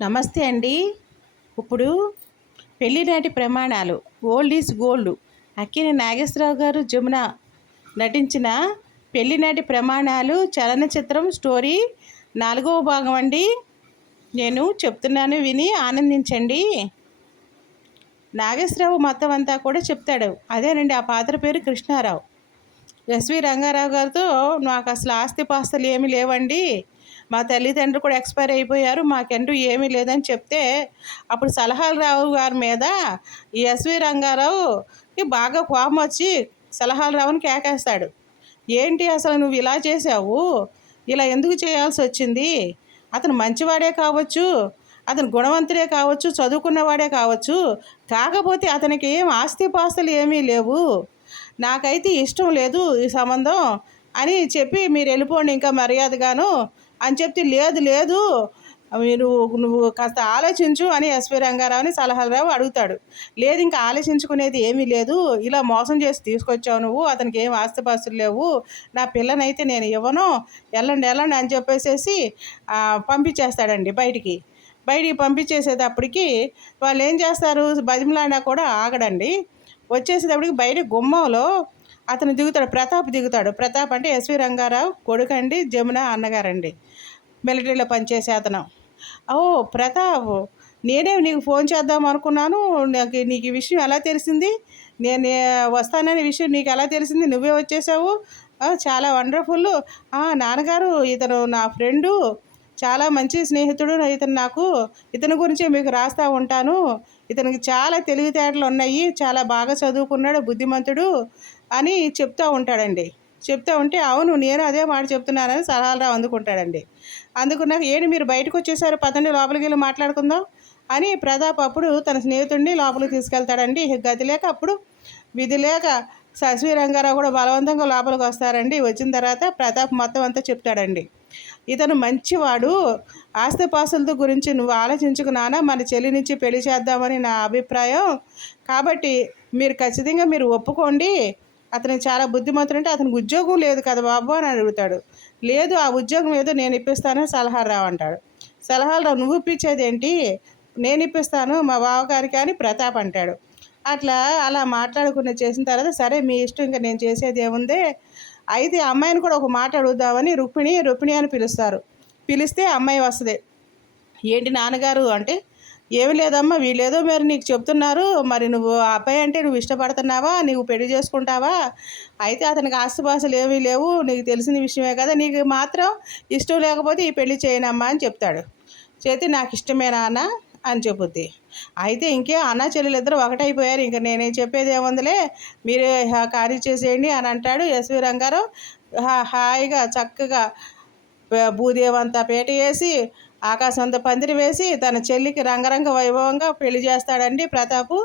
నమస్తే అండి. ఇప్పుడు పెళ్ళినాటి ప్రమాణాలు. Old is gold Akkineni Nageswara Rao garu Jamuna నటించిన పెళ్ళినాటి ప్రమాణాలు చలనచిత్రం స్టోరీ నాలుగవ భాగం అండి. నేను చెప్తున్నాను విని ఆనందించండి. నాగేశ్వరరావు మొత్తం అంతా కూడా చెప్తాడు. అదేనండి ఆ పాత్ర పేరు కృష్ణారావు. ఎస్వి రంగారావు గారితో నాకు అసలు ఆస్తిపాస్తులు ఏమీ లేవండి. మా తల్లిదండ్రులు కూడా ఎక్స్పైర్ అయిపోయారు మాకంటూ ఏమీ లేదని చెప్తే అప్పుడు సలహాలరావు గారి మీద ఈ ఎస్వి రంగారావుకి బాగా కోపం వచ్చి సలహాలరావుని కేకేస్తాడు. ఏంటి అసలు నువ్వు ఇలా చేసావు ఇలా ఎందుకు చేయాల్సి వచ్చింది? అతను మంచివాడే కావచ్చు అతను గుణవంతుడే కావచ్చు చదువుకున్నవాడే కావచ్చు కాకపోతే అతనికి ఏం ఆస్తిపాస్తులు ఏమీ లేవు. నాకైతే ఇష్టం లేదు ఈ సంబంధం అని చెప్పి మీరు వెళ్ళిపోండి ఇంకా మర్యాదగాను. అని చెప్తే లేదు లేదు మీరు నువ్వు కాస్త ఆలోచించు అని ఎస్వి రంగారావుని సలహారావు అడుగుతాడు. లేదు ఇంకా ఆలోచించుకునేది ఏమీ లేదు. ఇలా మోసం చేసి తీసుకొచ్చావు నువ్వు అతనికి ఏం ఆస్తిపాస్తులు లేవు. నా పిల్లనైతే నేను ఇవ్వను. వెళ్ళండి వెళ్ళండి అని చెప్పేసేసి పంపించేస్తాడండి బయటికి. బయటికి పంపించేసేటప్పటికి వాళ్ళు ఏం చేస్తారు? బతిమలాడినా కూడా ఆగడండి. వచ్చేసేటప్పటికి బయట గుమ్మంలో అతను దిగుతాడు ప్రతాప్ దిగుతాడు. ప్రతాప్ అంటే ఎస్వి రంగారావు కొడుకండి జమున అన్నగారండి. మిలిటరీలో పనిచేసే అతను. ఓ ప్రతాప్ నేనే నీకు ఫోన్ చేద్దాం అనుకున్నాను. నాకు నీకు ఈ విషయం ఎలా తెలిసింది? నేను వస్తాననే విషయం నీకు ఎలా తెలిసింది? నువ్వే వచ్చేసావు. చాలా వండర్ఫుల్. నాన్నగారు ఇతను నా ఫ్రెండు. చాలా మంచి స్నేహితుడు ఇతను నాకు. ఇతని గురించి మీకు రాస్తూ ఉంటాను. ఇతనికి చాలా తెలివితేటలు ఉన్నాయి. చాలా బాగా చదువుకున్నాడు బుద్ధిమంతుడు అని చెప్తూ ఉంటాడండి. చెప్తూ ఉంటే అవును నేను అదే మాట చెప్తున్నానని సలహాలు అందుకుంటాడండి. అందుకున్నాక ఏంటి మీరు బయటకు వచ్చేసారు? పదండి లోపలికి వెళ్ళి మాట్లాడుకుందాం అని ప్రతాప్ అప్పుడు తన స్నేహితుడిని లోపలికి తీసుకెళ్తాడండి. గది లేక అప్పుడు విధి లేక సశ్వీ రంగారావు కూడా బలవంతంగా లోపలికి వస్తారండి. వచ్చిన తర్వాత ప్రతాప్ మొత్తం అంతా చెప్తాడండి. ఇతను మంచివాడు. ఆస్తిపాస్తులతో గురించి నువ్వు ఆలోచించుకున్నానా మన చెల్లి నుంచి పెళ్ళి చేద్దామని నా అభిప్రాయం. కాబట్టి మీరు ఖచ్చితంగా మీరు ఒప్పుకోండి. అతను చాలా బుద్ధిమంతుడు అంటే అతనికి ఉద్యోగం లేదు కదా బాబు అని అడుగుతాడు. లేదు ఆ ఉద్యోగం ఏదో నేను ఇప్పిస్తానని సలహాలు రావు అంటాడు. సలహాలు రావు నువ్వు ఇప్పించేది ఏంటి? నేను ఇప్పిస్తాను మా బావగారికి అని ప్రతాప్ అంటాడు. అట్లా అలా మాట్లాడుకుని చేసిన తర్వాత సరే మీ ఇష్టం ఇంకా నేను చేసేది ఏముంది? అయితే అమ్మాయిని కూడా ఒక మాట అడుగుదామని రుక్మిణి రుక్మిణి అని పిలుస్తారు. పిలిస్తే అమ్మాయి వస్తుంది. ఏంటి నాన్నగారు? అంటే ఏమి లేదమ్మా వీళ్ళేదో మరి నీకు చెప్తున్నారు. మరి నువ్వు ఆ అబ్బాయి అంటే నువ్వు ఇష్టపడుతున్నావా? నువ్వు పెళ్ళి చేసుకుంటావా? అయితే అతనికి ఆస్తిపాస్తులు ఏమీ లేవు. నీకు తెలిసిన విషయమే కదా. నీకు మాత్రం ఇష్టం లేకపోతే ఈ పెళ్ళి చేయనమ్మా అని చెప్తాడు. చేతి నాకు ఇష్టమేనా అన్న అని చెప్పుద్ది అయితే ఇంకే అన్న చెల్లెలు ఇద్దరు ఒకటైపోయారు. ఇంకా నేనేం చెప్పేది ఏముందిలే? మీరే ఖాళీ చేసేయండి అని అంటాడు ఎస్వి రంగారావు హాయిగా చక్కగా భూదేవంతా పేట వేసి ఆకాశంత పందిరి వేసి తన చెల్లికి రంగరంగ వైభవంగా పెళ్ళి చేస్తాడండి ప్రతాపు.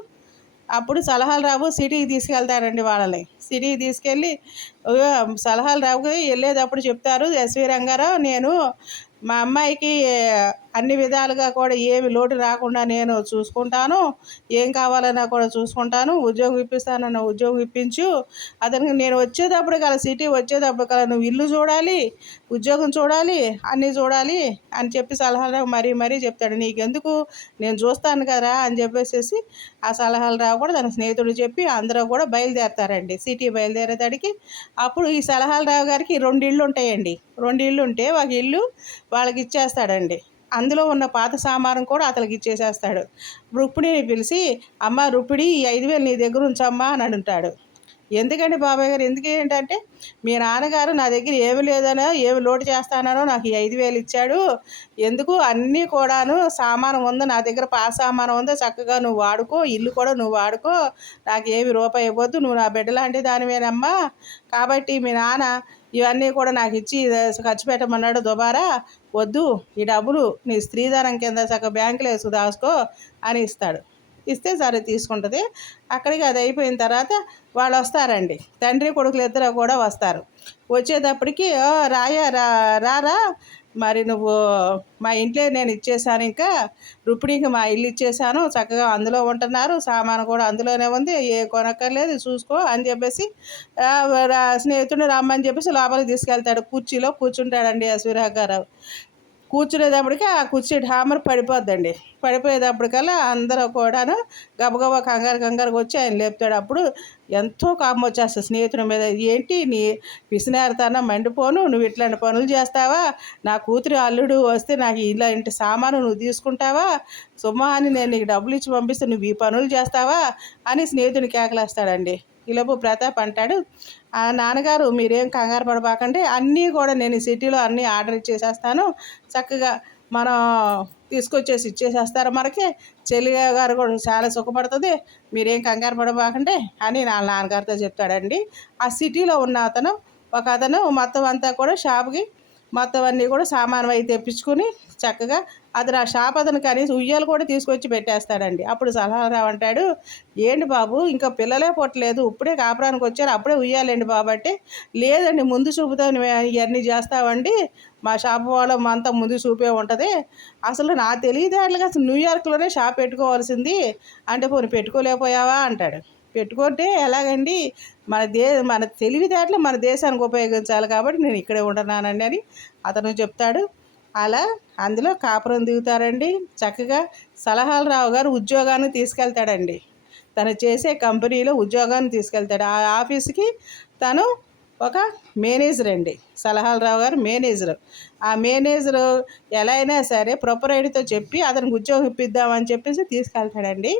అప్పుడు సలహాలు రావు సిటీకి తీసుకెళ్తారండి వాళ్ళని. సిటీకి తీసుకెళ్ళి సలహాలు రావు వెళ్ళేటప్పుడు చెప్తారు ఎస్వి రంగారావు నేను మా అమ్మాయికి అన్ని విధాలుగా కూడా ఏమి లోటు రాకుండా నేను చూసుకుంటాను. ఏం కావాలన్నా కూడా చూసుకుంటాను. ఉద్యోగం ఇప్పిస్తానన్న ఉద్యోగం ఇప్పించు. అతనికి నేను వచ్చేటప్పుడు కల సిటీ వచ్చేటప్పుడు కల నువ్వు ఇల్లు చూడాలి ఉద్యోగం చూడాలి అన్నీ చూడాలి అని చెప్పి సలహాలు మరీ మరీ చెప్తాడు. నీకెందుకు? నేను చూస్తాను కదా అని చెప్పేసి ఆ సలహాలు రావు కూడా తన స్నేహితుడు చెప్పి అందరూ కూడా బయలుదేరతారండి. సిటీ బయలుదేరేదానికి అప్పుడు ఈ సలహాలు రావు గారికి రెండు ఇళ్ళు ఉంటాయండి. రెండు ఇళ్ళు ఉంటే ఒక ఇల్లు వాళ్ళకి ఇచ్చేస్తాడండి. అందులో ఉన్న పాత సామానం కూడా అతనికి ఇచ్చేసేస్తాడు. రుక్మిణిని పిలిచి అమ్మ రుక్మిణి ఈ ఐదు వేలు నీ దగ్గర ఉంచమ్మా అని అంటాడు. ఎందుకండి బాబాయ్ గారు? ఎందుకు ఏంటంటే మీ నాన్నగారు నా దగ్గర ఏమి లేదనో ఏమి లోటు చేస్తానో నాకు ఈ ఐదు వేలు ఇచ్చాడు. ఎందుకు? అన్నీ కూడాను సామానం ఉందో నా దగ్గర పాత సామానం ఉందో చక్కగా నువ్వు వాడుకో ఇల్లు కూడా నువ్వు వాడుకో నాకు ఏమి రూపాయి ఇవ్వద్దు నువ్వు నా బిడ్డ లాంటి దానివేనమ్మా. కాబట్టి మీ నాన్న ఇవన్నీ కూడా నాకు ఇచ్చి ఖర్చు పెట్టమన్నాడు దుబారా. వద్దు ఈ డబ్బులు నీ స్త్రీధనం కింద చక్కగా బ్యాంకులో వేసుకు దాచుకో అని ఇస్తాడు. ఇస్తే సరే తీసుకుంటుంది. అక్కడికి అది అయిపోయిన తర్వాత వాళ్ళు వస్తారండి. తండ్రి కొడుకులు ఇద్దరు కూడా వస్తారు. వచ్చేటప్పటికి రాయా రా రారా? మరి నువ్వు మా ఇంట్లో నేను ఇచ్చేసాను ఇంకా. రుపిడికి మా ఇల్లు ఇచ్చేసాను. చక్కగా అందులో ఉంటున్నారు. సామాను కూడా అందులోనే ఉంది. ఏ కొనక్కర్లేదు. చూసుకో అని చెప్పేసి స్నేహితుడు రమ్మని చెప్పేసి లోపలికి తీసుకెళ్తాడు. కుర్చీలో కూర్చుంటాడండి అశ్వరాగారావు కూర్చునేటప్పటికి ఆ కుర్చీ హామర్ పడిపోద్దండి. పడిపోయేటప్పటికల్లా అందరూ కూడాను గబగబా కంగారు కంగారుగా వచ్చి ఆయన లేపుతాడు. అప్పుడు ఎంతో కామం వచ్చేస్తుంది స్నేహితుడి మీద. ఏంటి నీ పిసినారితనం మండిపోను నువ్వు ఇట్లాంటి పనులు చేస్తావా? నా కూతురి అల్లుడు వస్తే నాకు ఇలాంటి సామాను నువ్వు తీసుకుంటావా? సుమా అని నేను నీకు డబ్బులు ఇచ్చి పంపిస్తే నువ్వు ఈ పనులు చేస్తావా? అని స్నేహితుని కేకలేస్తాడండి. ఈలోపు ప్రతాప్ అంటాడు. ఆ నాన్నగారు మీరేం కంగారు పడబాకండి. అన్నీ కూడా నేను సిటీలో అన్నీ ఆర్డర్ ఇచ్చేసేస్తాను. చక్కగా మనం తీసుకొచ్చేసి ఇచ్చేసేస్తారు మనకి. చెల్లి గారు కూడా చాలా సుఖపడుతుంది. మీరేం కంగారు పడబాకండి అని నా నాన్నగారితో చెప్తాడండి. ఆ సిటీలో ఉన్న అతను ఒక అతను మొత్తం అంతా కూడా షాప్కి మొత్తం అన్నీ కూడా సామాను అవి తెప్పించుకుని చక్కగా అతను ఆ షాప్ అతను కనీసం ఉయ్యాలు కూడా తీసుకొచ్చి పెట్టేస్తాడండి. అప్పుడు సలహారావు అంటాడు ఏంటి బాబు ఇంకా పిల్లలే పుట్టలేదు ఇప్పుడే కాపురానికి వచ్చారు అప్పుడే ఉయ్యాలండి బాబు అంటే లేదండి ముందు చూపుతో ఇవన్నీ చేస్తామండి మా షాప్ వాళ్ళం అంతా ముందు చూపే ఉంటుంది. అసలు నా తెలియదేట్లుగా అసలు న్యూయార్క్లోనే షాప్ పెట్టుకోవాల్సింది అంటే పోనీ పెట్టుకోలేకపోయావా? అంటాడు. పెట్టుకుంటే ఎలాగండి? మన దే మన తెలివితేటలు మన దేశానికి ఉపయోగించాలి కాబట్టి నేను ఇక్కడే ఉంటున్నానండి అని అతను చెప్తాడు. అలా అందులో కాపురం దిగుతారండి. చక్కగా సలహాలు రావు గారు ఉద్యోగాన్ని తీసుకెళ్తాడండి. తను చేసే కంపెనీలో ఉద్యోగాన్ని తీసుకెళ్తాడు. ఆ ఆఫీస్కి తను ఒక మేనేజర్ అండి. సలహాలు రావు గారు మేనేజర్. ఆ మేనేజర్ ఎలా అయినా సరే ప్రొపరైటీతో చెప్పి అతనికి ఉద్యోగం ఇప్పిద్దామని చెప్పేసి తీసుకెళ్తాడండి.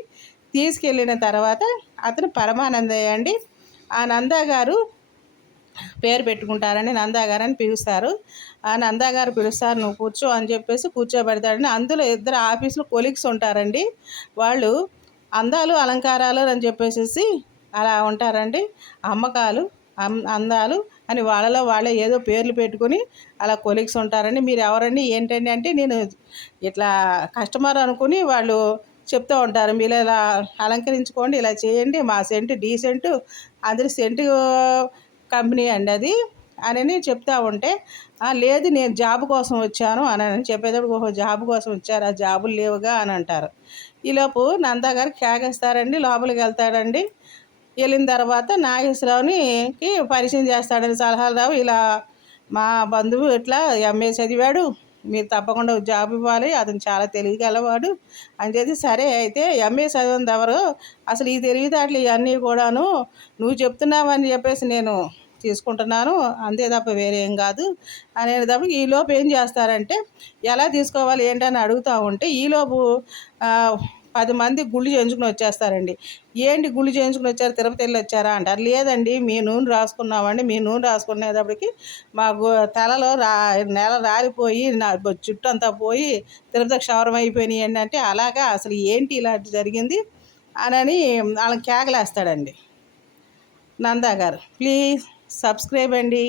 తీసుకెళ్ళిన తర్వాత అతను పరమానందయ్య అండి. ఆ నందా గారు పేరు పెట్టుకుంటారని నందా గారు అని పిలుస్తారు. ఆ నందా గారు పిలుస్తారు నువ్వు కూర్చో అని చెప్పేసి కూర్చోబెడతాడని అందులో ఇద్దరు ఆఫీసులో కొలీగ్స్ ఉంటారండి. వాళ్ళు అందాలు అలంకారాలు అని చెప్పేసి అలా ఉంటారండి. అమ్మకాలు అందాలు అని వాళ్ళలో వాళ్ళే ఏదో పేర్లు పెట్టుకొని అలా కొలీగ్స్ ఉంటారండి. మీరు ఎవరండి ఏంటండి అంటే నేను ఇట్లా కస్టమర్ అనుకుని వాళ్ళు చెప్తూ ఉంటారు. మీరు ఇలా అలంకరించుకోండి ఇలా చేయండి. మా సెంటు డీసెంట్ అందరి సెంటు కంపెనీ అండి అది అని చెప్తా ఉంటే లేదు నేను జాబ్ కోసం వచ్చాను అని అని చెప్పేటప్పుడు ఓహో జాబ్ కోసం వచ్చారు? ఆ జాబులు లేవుగా అని అంటారు. ఈలోపు నందా గారు కేకేస్తారండి లోపలికి వెళ్తాడండి. వెళ్ళిన తర్వాత నాగేశ్వరరావునికి పరిచయం చేస్తాడని సలహాలు రావు ఇలా మా బంధువు ఇట్లా ఎంఏ చదివాడు మీరు తప్పకుండా జాబ్ ఇవ్వాలి. అతను చాలా తెలివిగలవాడు అని చెప్పి సరే అయితే ఎంఏ చదివింది ఎవరు? అసలు ఈ తెలివితేటలు ఇవన్నీ కూడాను నువ్వు చెప్తున్నావని చెప్పేసి నేను తీసుకుంటున్నాను. అంతే తప్ప వేరేం కాదు. కాదు అనేటప్పుడు ఈలోపు ఏం చేస్తారంటే ఎలా తీసుకోవాలి ఏంటని అడుగుతూ ఉంటే ఈలోపు పది మంది గుళ్ళు చేయించుకుని వచ్చేస్తారండి. ఏంటి గుళ్ళు చేయించుకుని వచ్చారు? తిరుపతి వెళ్ళి వచ్చారా అంటారు. లేదండి మీ నూనె రాసుకున్నామండి. మీ నూనె రాసుకునేటప్పటికి మా తలలో రా నెల రాలిపోయి నా చుట్టూ అంతా పోయి తిరుపతి క్షవరం అయిపోయినాయి అంటే అలాగా అసలు ఏంటి ఇలాంటి జరిగింది అని వాళ్ళని కేకలేస్తాడండి. నందా గారు ప్లీజ్ సబ్స్క్రైబ్ అండి.